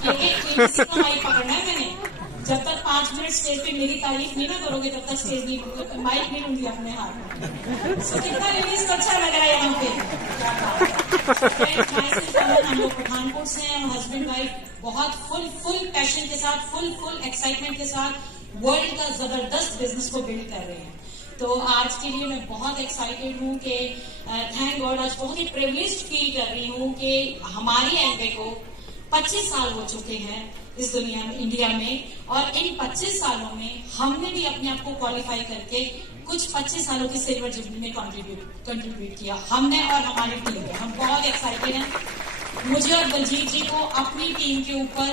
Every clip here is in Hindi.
एक का माइक पकड़ना है मैंने। जब तक 5 मिनट स्टेज पे मेरी तारीफ नहीं ना करोगे तब तक स्टेज नहीं, माइक नहीं लूंगी अपने हाथ में। सो कितना रिलीज तो अच्छा लग रहा है यहाँ पे। हम लोग पठानकोट से हैं, हस्बैंड वाइफ बहुत फुल पैशन के साथ, फुल एक्साइटमेंट के साथ वर्ल्ड का जबरदस्त बिजनेस को बिल्ड कर रहे हैं। तो आज के लिए मैं बहुत एक्साइटेड हूँ कि थैंक गॉड आज बहुत ही प्रिविलेज्ड फील कर रही हूँ कि हमारी एमवे को 25 साल हो चुके हैं इस दुनिया में, इंडिया में, और इन 25 सालों में हमने भी अपने आप को क्वालिफाई करके कुछ 25 सालों की सिल्वर जुबली में कंट्रीब्यूट किया, हमने और हमारी टीम ने। हम बहुत एक्साइटेड हैं। मुझे और बलजीत जी को अपनी टीम के ऊपर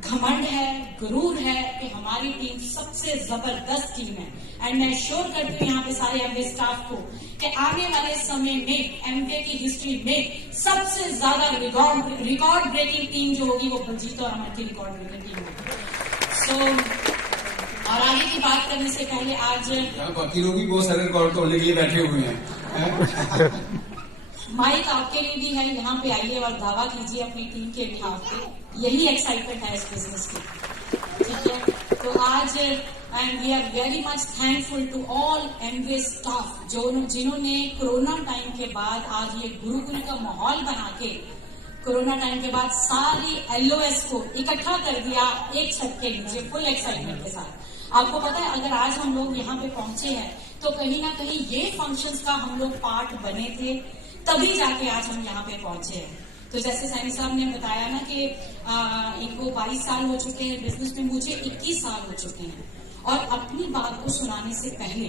घमंड है, गुरूर है कि हमारी टीम सबसे जबरदस्त टीम है। एंड मैं श्योर करती हूँ यहाँ पे सारे एमवे स्टाफ को कि आने वाले समय में एमवे की हिस्ट्री में सबसे ज्यादा रिकॉर्ड ब्रेकिंग टीम जो होगी वो बलजीत और अमर की रिकॉर्ड ब्रेकिंग टीम होगी। सो और आगे की बात करने से पहले आज बाकी लोग भी बहुत सारे रिकॉर्ड तोड़ने के लिए बैठे हुए हैं। माइक आपके लिए भी है, यहाँ पे आइए और दावा कीजिए अपनी टीम के बिहाफ पे। यही एक्साइटमेंट है इस बिजनेस की, ठीक है। तो आज and we are very much thankful to all Amway staff जिन्होंने कोरोना टाइम के बाद आज ये गुरुकुल का माहौल बना के कोरोना टाइम के बाद सारी एलओएस को इकट्ठा कर दिया एक छत के नीचे फुल एक्साइटमेंट के साथ। आपको पता है अगर आज हम लोग यहाँ पे पहुंचे हैं तो कहीं ना कहीं ये फंक्शंस का हम लोग पार्ट बने थे, तभी जाके आज हम यहाँ पे पहुंचे हैं। तो जैसे सैनी साहब ने बताया ना कि इनको 22 साल हो चुके हैं बिजनेस में, मुझे 21 साल हो चुके हैं। और अपनी बात को सुनाने से पहले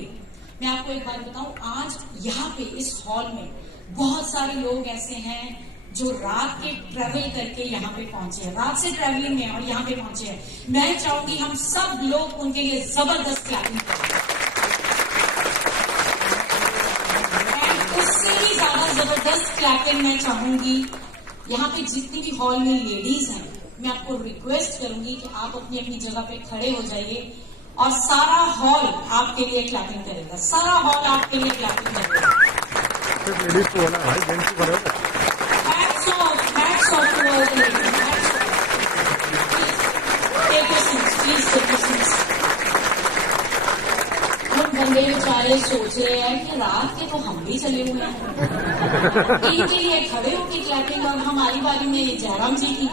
मैं आपको एक बात बताऊं, आज यहाँ पे इस हॉल में बहुत सारे लोग ऐसे हैं जो रात के ट्रेवल करके यहाँ पे पहुंचे हैं, रात से ट्रेवलिंग में और यहाँ पे पहुंचे हैं। मैं चाहूंगी हम सब लोग उनके लिए जबरदस्त क्लैपिंग करें। उससे भी ज्यादा जबरदस्त क्लैपिंग मैं चाहूंगी यहाँ पे जितनी भी हॉल में लेडीज हैं, मैं आपको रिक्वेस्ट करूंगी कि आप अपनी अपनी जगह पे खड़े हो जाइए और सारा हॉल आपके लिए क्लैपिंग करेगा, सारा हॉल आपके लिए क्लैपिंग करेगा। बंदे बेचारे सोच रहे हैं कि रात के तो हम भी चले हुए हैं, इनके लिए खड़े होकर क्लैपिंग, और हमारी बारी में जयराम जी की।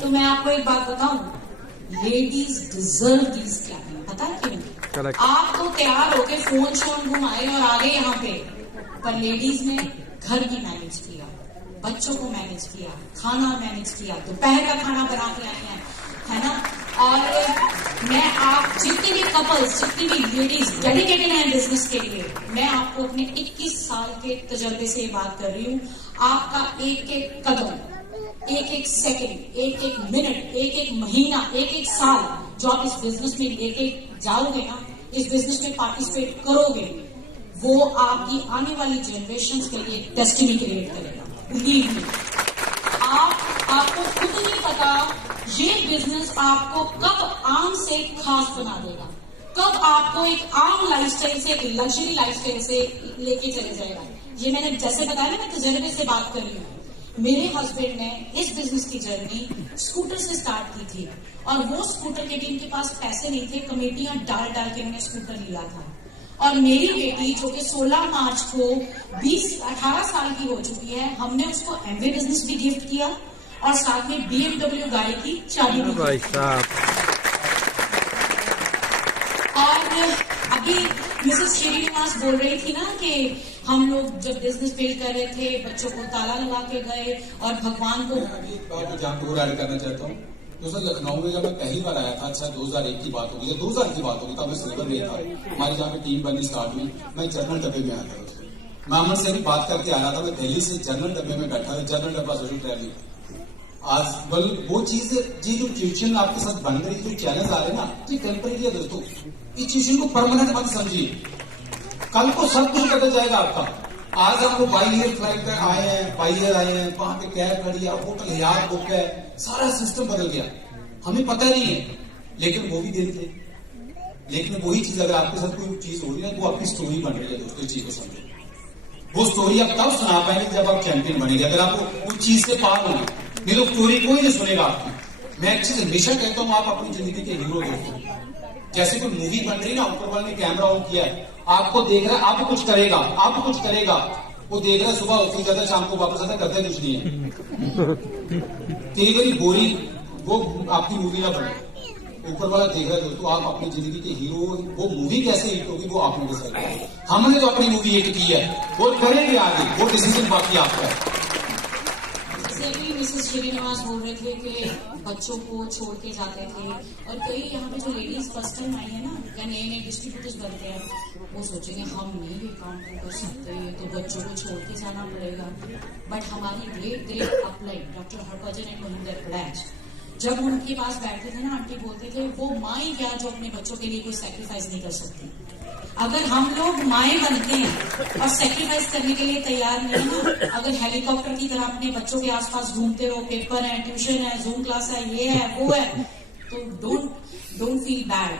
तो मैं आपको एक बात बताऊं, लेडीज डिजर्व दिस क्लैपिंग। पता है क्यों? आप तो तैयार होके फोन शोन घुमाए और आ गए यहाँ पे, पर लेडीज ने घर भी मैनेज किया, बच्चों को मैनेज किया, खाना मैनेज किया, दोपहर का खाना बना के आए हैं, है ना। और मैं आप जितने भी कपल्स, जितनी भी लेडीज डेडिकेटेड हैं बिजनेस के लिए, मैं आपको अपने 21 साल के तजर्बे से ये बात कर रही हूँ, आपका एक एक कदम, एक एक सेकंड, एक एक मिनट, एक एक महीना, एक एक साल जो आप इस बिजनेस में लेके जाओगे ना, इस बिजनेस में पार्टिसिपेट करोगे, वो आपकी आने वाली जनरेशन के लिए डेस्टिनी क्रिएट करेगा। बिलीव मी, आपको खुद नहीं पता ये बिजनेस आपको कब आम से खास बना देगा, कब आपको एक आम लाइफस्टाइल से एक लग्जरी लाइफस्टाइल से लेके चले जाएगा। ये मैंने जैसे बताया ना, मैं तजर्बे से बात कर रही हूँ। मेरे हस्बैंड ने इस बिजनेस की जर्नी स्कूटर से स्टार्ट की थी, और वो स्कूटर के टीम के पास पैसे नहीं थे, कमेटियां डाल डाल के उन्होंने स्कूटर लिया था। और मेरी बेटी जो कि 16 मार्च को 18 साल की हो चुकी है, हमने उसको एमवे बिजनेस भी गिफ्ट किया और साथ में BMW गाड़ी की चाबी भी दी। और अभी मिसेस श्रीनिवास बोल रही थी ना कि हम लोग जब बिजनेस बिल्ड कर रहे थे बच्चों को ताला लगा के गए और भगवान को जहाँ टूर ऐड करना चाहता हूँ। दोस्तों लखनऊ में जब मैं पहली बार आया था, अच्छा 2001 की बात होगी या 2000 की बात होगी, तब मैं सिल्वर में था, हमारी जहाँ पे टीम बननी स्टार्ट हुई, मैं जनरल डब्बे में आया था। दोस्तों मैं अमन से भी बात करके आ रहा था, मैं दिल्ली से जनरल डब्बे में बैठा था, जनरल डब्बा सोशल ट्रैवलिंग। आज बल वो चीज जी जो ट्यूशन आपके साथ बन रही, जो चैलेंज आ रहे हैं ना, ये टेम्परेरी है दोस्तों। इस ट्यूशन को परमानेंट मत समझिए, कल को सब कुछ बदल जाएगा आपका। आज हम लोग बाई एयर फ्लाइट पे आए हैं, बाई एयर आए हैं, वहां पे कैब खड़ी है, होटल यार बुक है, सारा सिस्टम बदल गया, हमें पता नहीं है, लेकिन वो भी दिन थे। लेकिन वही चीज अगर आपके साथ कोई चीज हो रही है, वो आपकी स्टोरी बन रही है दोस्तों। चीज को समझो, वो स्टोरी आप तब सुना पाएंगे जब आप चैंपियन बनेंगे, अगर आप उस चीज से पार होंगे, नहीं तो स्टोरी कोई नहीं सुनेगा आपकी। मैं एक चीज हमेशा कहता हूं, आप अपनी जिंदगी के हीरो दोस्तों। जैसे कोई मूवी बन रही ना, ऊपर वाले ने कैमरा ऑन किया है, आपको देख रहा है, आप कुछ करेगा, आप कुछ करेगा, वो देख रहा है, सुबह ऑफिस जाता है, शाम को वापस आता है, करता है कुछ नहीं है। कई बारी बोरी वो आपकी मूवी ना बने, ऊपर वाला देख रहा है दोस्तों। आप अपनी जिंदगी के हीरो, वो मूवी कैसे हिट होगी वो आपने डिसाइड किया। हमने तो अपनी मूवी हिट की है, वो करेंगे आगे, वो डिसीजन बाकी आपका है। मिसेस श्रीनिवास बोल रहे थे कि बच्चों को छोड़ के जाते थे, और कई यहाँ पे जो लेडीज फर्स्ट टाइम आई है ना, या नए नए डिस्ट्रीब्यूटर्स बनते हैं, वो सोचेंगे हम नहीं ये काम तो कर सकते, तो बच्चों को छोड़ के जाना पड़ेगा। बट हमारी great great upline doctor Harbhajan and Mahinder ब्लैच, जब उनके पास बैठते थे ना, आंटी बोलते थे वो माँ क्या जो अपने बच्चों के लिए कोई सेक्रीफाइस नहीं कर सकती। अगर हम लोग माएँ बनते हैं और सेक्रीफाइस करने के लिए तैयार नहीं है ना, अगर हेलीकॉप्टर की तरह अपने बच्चों के आसपास घूमते रहो, पेपर है, ट्यूशन है, जूम क्लास है, ये है वो है, तो डोंट फील बैड।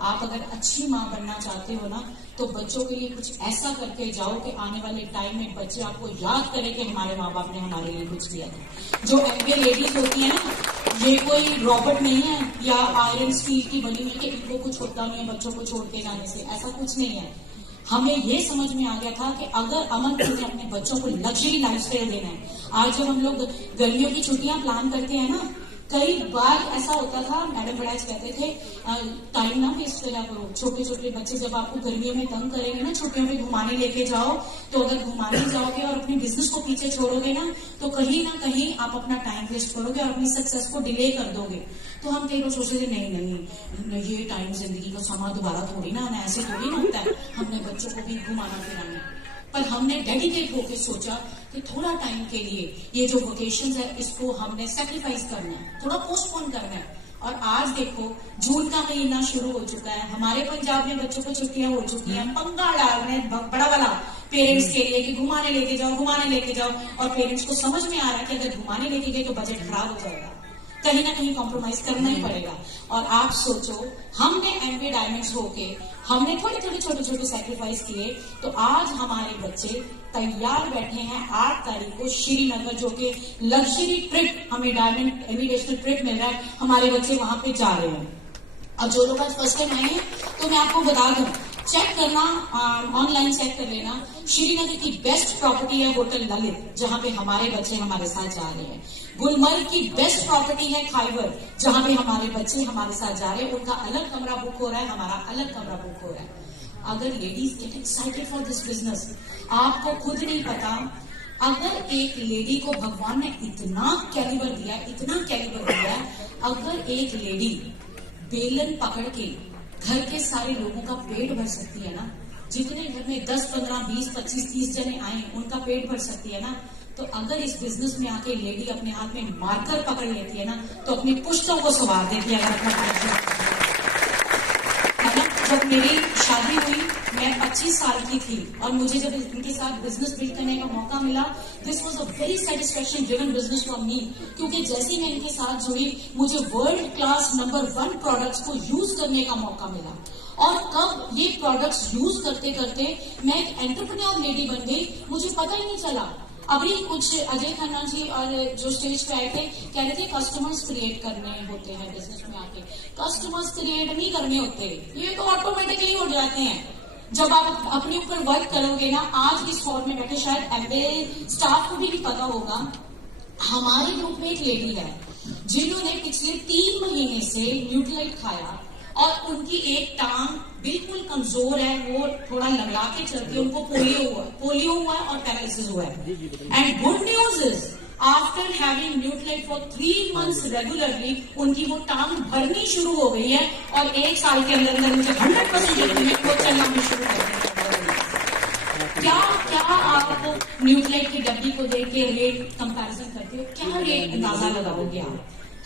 आप अगर अच्छी माँ बनना चाहते हो ना, तो बच्चों के लिए कुछ ऐसा करके जाओ कि आने वाले टाइम में बच्चे आपको याद करें कि हमारे माँ बाप ने हमारे लिए कुछ किया था। जो एमबीए लेडीज होती है ना, ये कोई रॉबर्ट नहीं है या आयरन स्टील की बनी हुई कि इनको कुछ होता नहीं है बच्चों को छोड़ के जाने से, ऐसा कुछ नहीं है। हमें ये समझ में आ गया था कि अगर अमन ने अपने बच्चों को लग्जरी लाइफस्टाइल देना है, आज जब हम लोग गर्मियों की छुट्टियां प्लान करते हैं ना, कई बार ऐसा होता था, मैडम बड़ाइज कहते थे टाइम ना वेस्ट करा करो, छोटे छोटे बच्चे जब आपको गर्मियों में तंग करेंगे ना, छुट्टियों में घुमाने लेके जाओ, तो अगर घुमाने जाओगे और अपने बिजनेस को पीछे छोड़ोगे ना, तो कहीं ना कहीं आप अपना टाइम वेस्ट करोगे और अपनी सक्सेस को डिले कर दोगे। तो हम कई बार सोचते थे नहीं, ये टाइम जिंदगी का समा दोबारा थोड़ी ना आना, ऐसे थोड़ी ना होता है, हमने बच्चों को भी घुमाना फिराना। पर हमने डेडिकेट होकर सोचा कि थोड़ा टाइम के लिए ये जो वोकेशंस है इसको हमने सेक्रीफाइस करना है, थोड़ा पोस्टपोन करना है। और आज देखो जून का महीना शुरू हो चुका है, हमारे पंजाब में बच्चों को छुट्टियां हो चुकी हैं, पंगा डाल रहे हैं बड़ा वाला पेरेंट्स के लिए कि घुमाने लेके जाओ, घुमाने लेके जाओ, और पेरेंट्स को समझ में आ रहा है कि अगर घुमाने लेके गए तो बजट खराब हो जाएगा, कहीं ना कहीं कॉम्प्रोमाइज करना ही पड़ेगा। और आप सोचो, हमने एमबीए डायमंड्स होके हमने थोड़े थोड़े छोटे छोटे सेक्रीफाइस किए, तो आज हमारे बच्चे तैयार बैठे हैं 8 तारीख को श्रीनगर, जो कि लग्जरी ट्रिप, हमें डायमंड इन्विटेशनल ट्रिप मिल रहा है, हमारे बच्चे वहां पे जा रहे हैं। और जो लोग आज फर्स्ट टाइम आए हैं, तो मैं आपको बता दूं, चेक करना, ऑनलाइन चेक कर लेना, श्रीनगर की बेस्ट प्रॉपर्टी है होटल ललित, जहां पे हमारे बच्चे हमारे साथ जा रहे हैं। गुलमर्ग की बेस्ट प्रॉपर्टी है खाइबर, जहां पे हमारे बच्चे हमारे साथ जा रहे हैं, उनका अलग कमरा बुक हो रहा है, हमारा अलग कमरा बुक हो रहा है। अगर ladies get excited for this business, आपको खुद नहीं पता, अगर एक लेडी को भगवान ने इतना कैलिबर दिया, इतना कैलिबर दिया, अगर एक लेडी बेलन पकड़ के घर के सारे लोगों का पेट भर सकती है ना, जितने घर में 10, 15, 20, 25, 30 जने आए उनका पेट भर सकती है ना, तो अगर इस बिजनेस में आके लेडी अपने हाथ में मार्कर पकड़ लेती है ना, तो अपनी पुश्तों को संवार देती है। अगर जब मेरी शादी हुई, मैं 25 साल की थी, और मुझे जब इनके साथ बिजनेस बिल्ड करने का मौका मिला, this was a very satisfaction driven business for me, क्योंकि जैसे ही मैं इनके साथ जुड़ी, मुझे वर्ल्ड क्लास नंबर 1 प्रोडक्ट्स को यूज करने का मौका मिला। और कब ये प्रोडक्ट्स यूज करते करते मैं एक एंटरप्रेन्योर लेडी बन गई, मुझे पता ही नहीं चला। अभी कुछ अजय खन्ना जी और जो स्टेज पे आए थे, कह रहे थे कस्टमर्स क्रिएट करने होते हैं बिजनेस में आके। कस्टमर्स क्रिएट नहीं करने होते, ये तो ऑटोमेटिकली हो जाते हैं जब आप अपने ऊपर वर्क करोगे ना। आज इस फॉर्म में बैठे शायद एमबीए स्टाफ को भी नहीं पता होगा, हमारे ग्रुप में एक लेडी है जिन्होंने पिछले 3 महीने से न्यूट्रलाइट खाया, और उनकी एक टांग बिल्कुल कमजोर है, वो थोड़ा लंगड़ा के चलती है, उनको पोलियो हुआ है और पैरालिसिस हुआ है। And good news is, after having Nutrilite for 3 months regularly, उनकी वो टांग भरनी शुरू हो गई है, और 1 साल के अंदर अंदर मुझे 100% यकीन है वो चलना भी शुरू कर देंगे। क्या आप न्यूट्रलाइट की डब्बी को देख के रेट कंपैरिजन करते हो, क्या रेट अंदाजा लगाओगे आप,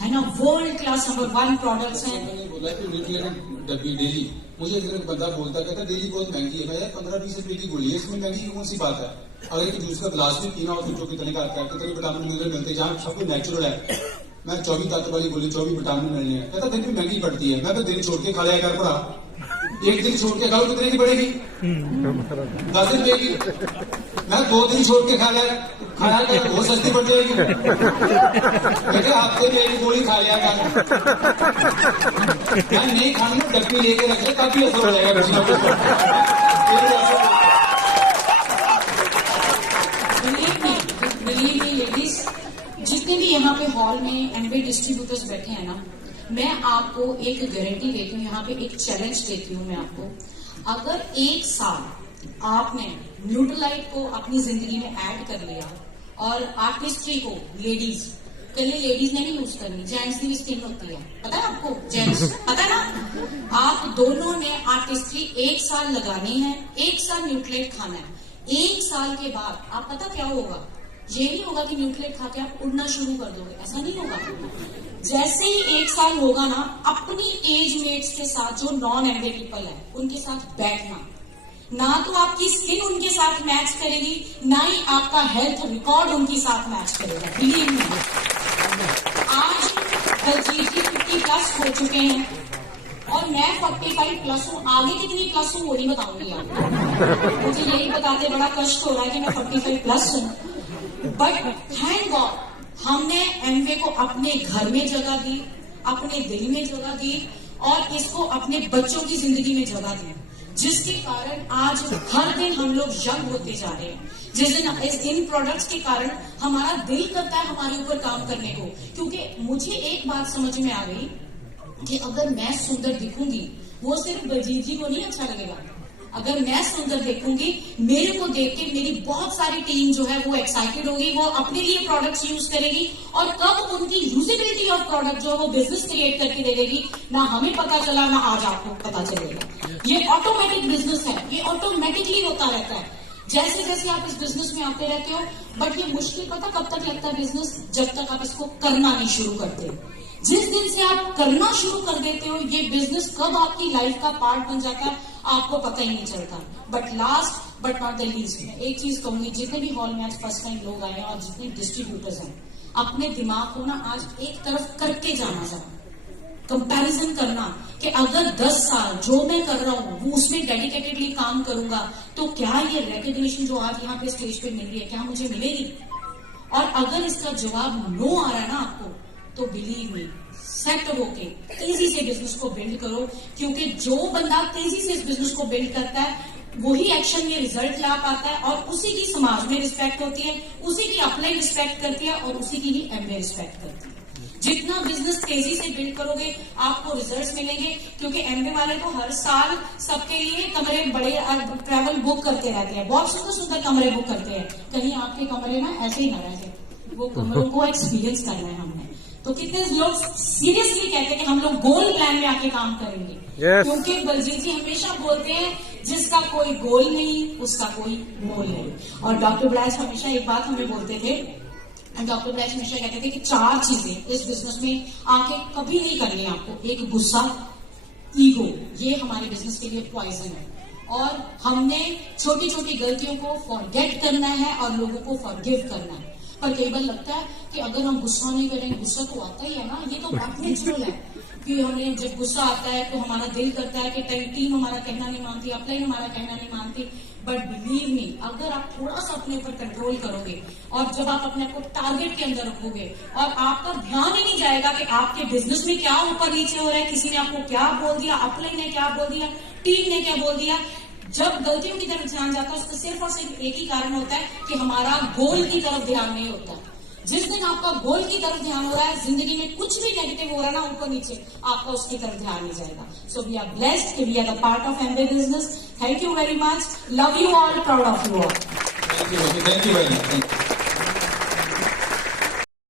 है ना? वर्ल्ड क्लास नंबर 1 प्रोडक्ट्स हैं। मैंने बोला कि न्यूट्रिएंट डब्बी डेली, मुझे एक बंदा बोलता कहता डेली बहुत महंगी है। मैं यार 15-20 रुपए की गोली है, इसमें महंगी की कौन सी बात है? अगर एक जूस का गिलास भी पीना हो, सोचो कितने का कितने विटामिन मिनरल मिलते हैं, जहाँ सब कुछ नेचुरल है। मैं 24 ताकत वाली गोली, 24 विटामिन मिलने हैं, कहता दिन भी महंगी पड़ती है। मैं तो दिन छोड़ के खा लिया कर पड़ा, एक दिन छोड़ के खाओ कितने की पड़ेगी? 10 रुपए की। मैं 2 दिन छोड़ के खा खाया कर वो सस्ती पड़ जाएगी। बेटा हफ्ते में एक गोली खा लिया कर, मैं नहीं खाने में डब्बी लेके रख ले, काफी असर हो जाएगा कुछ ना कुछ। बिलीव मी लेडीज, जितने भी यहाँ पे हॉल में एमवे डिस्ट्रीब्यूटर्स बैठे हैं ना, मैं आपको एक गारंटी देती हूँ, यहाँ पे एक चैलेंज देती हूँ मैं आपको। अगर 1 साल आपने न्यूट्रलाइट को अपनी जिंदगी में ऐड कर लिया और आर्टिस्ट्री को, लेडीज कल लेडीज ने नहीं यूज करनी, जेंट्स की भी स्किन होती है, पता है आपको, जेंट्स पता है ना। आप दोनों ने आर्टिस्ट्री 1 साल लगानी है, 1 साल न्यूट्रलाइट खाना है। 1 साल के बाद आप पता क्या होगा, ये नहीं होगा कि न्यूट्रलाइट खा के आप उड़ना शुरू कर दोगे, ऐसा नहीं होगा। जैसे ही 1 साल होगा ना, अपनी एज मेट्स के साथ जो नॉन एमवे पीपल है उनके साथ बैठना, ना तो आपकी स्किन उनके साथ मैच करेगी, ना ही आपका हेल्थ रिकॉर्ड उनके साथ मैच करेगा। बिलीव मी, आज दलजीत जी 50+ हो चुके हैं और मैं 45+ हूँ, आगे कितनी प्लस हूँ वो नहीं बताऊंगी आपको, मुझे यही बताते बड़ा कष्ट हो रहा है कि मैं 45+ हूँ। बट थैंक गॉड हमने एमवे को अपने घर में जगह दी, अपने दिल में जगह दी और इसको अपने बच्चों की जिंदगी में जगह दी, जिसके कारण आज हर दिन हम लोग यंग होते जा रहे हैं। जिस दिन इन प्रोडक्ट्स के कारण हमारा दिल करता है हमारे ऊपर काम करने को, क्योंकि मुझे एक बात समझ में आ गई कि अगर मैं सुंदर दिखूंगी वो सिर्फ बलजीत जी को नहीं अच्छा लगेगा, अगर मैं सुंदर देखूंगी, मेरे को देख के मेरी बहुत सारी टीम जो है वो एक्साइटेड होगी, वो अपने लिए प्रोडक्ट्स यूज करेगी और कब उनकी यूजेबिलिटी ऑफ प्रोडक्ट जो है वो बिजनेस क्रिएट करके दे देगी, ना हमें पता चला ना आज आपको पता चलेगा। ये ऑटोमेटिक बिजनेस है, ये ऑटोमेटिकली होता रहता है जैसे जैसे आप इस बिजनेस में आते रहते हो। बट ये मुश्किल पता कब तक लगता है बिजनेस, जब तक आप इसको करना नहीं शुरू करते। जिस दिन से आप करना शुरू कर देते हो, ये बिजनेस कब आपकी लाइफ का पार्ट बन जाता है आपको पता ही नहीं चलता। But last but not the least, मैं एक चीज कहूंगी, जितने भी हॉल में आज फर्स्ट टाइम लोग आए हैं और जितने डिस्ट्रीब्यूटर्स हैं, अपने दिमाग को ना आज एक तरफ करके जाना चाहिए, कंपैरिजन करना कि अगर 10 साल जो मैं कर रहा हूं वो उसमें डेडिकेटेडली काम करूंगा तो क्या ये रिकॉग्निशन जो आज यहाँ पे स्टेज पे मिल रही है क्या मुझे मिलेगी। और अगर इसका जवाब नो आ रहा है ना आपको, तो बिलीव मी, सेट होके तेजी से बिजनेस को बिल्ड करो, क्योंकि जो बंदा तेजी से इस बिजनेस को बिल्ड करता है वही एक्शन में रिजल्ट ला पाता है और उसी की समाज में रिस्पेक्ट होती है, उसी की अपलाइन रिस्पेक्ट करती है और उसी की ही एमवे रिस्पेक्ट करती है। जितना बिजनेस तेजी से बिल्ड करोगे आपको रिजल्ट्स मिलेंगे, क्योंकि एमवे वाले तो हर साल सबके लिए कमरे बड़े ट्रैवल बुक करते रहते हैं, बहुत सुंदर सुंदर कमरे बुक करते हैं, कहीं आपके कमरे में ऐसे ही न रह जाए, वो कमरों को एक्सपीरियंस करना है हमने। तो कितने लोग सीरियसली कहते हैं कि हम लोग गोल प्लान में आके काम करेंगे, क्योंकि बलजीत जी हमेशा बोलते हैं जिसका कोई गोल नहीं उसका कोई मोल नहीं। और डॉक्टर ब्लैश हमेशा एक बात हमें बोलते थे, डॉक्टर ब्लैश हमेशा कहते थे कि 4 चीजें इस बिजनेस में आके कभी नहीं करनी आपको। एक गुस्सा, ईगो, ये हमारे बिजनेस के लिए पॉइजन है, और हमने छोटी छोटी गलतियों को फॉरगेट करना है और लोगों को फॉरगिव करना है। पर कई बार लगता है कि अगर हम गुस्सा नहीं करेंगे, गुस्सा तो आता ही है ना, ये तो बात नेचुरल है कि हमें जब गुस्सा आता है तो हमारा दिल करता है कि टीम हमारा कहना नहीं मानती, अपलाइन हमारा कहना नहीं मानती। बट बिलीव मी, अगर आप थोड़ा सा अपने ऊपर कंट्रोल करोगे और जब आप अपने आप को टारगेट के अंदर रखोगे और आपका ध्यान ही नहीं जाएगा कि आपके बिजनेस में क्या ऊपर नीचे हो रहा है, किसी ने आपको क्या बोल दिया, अपलाइन ने क्या बोल दिया, टीम ने क्या बोल दिया, जब गलतियों की तरफ ध्यान जाता है उसका सिर्फ और सिर्फ एक ही कारण होता है कि हमारा गोल की तरफ ध्यान नहीं होता। जिस दिन आपका गोल की तरफ ध्यान हो रहा है, जिंदगी में कुछ भी नेगेटिव हो रहा है ना ऊपर नीचे, आपका उसकी तरफ ध्यान नहीं जाएगा। सो वी आर ब्लेस्ड कि we are the part of Amway business. Thank you very much, love you all, proud of you all. Thank you very much.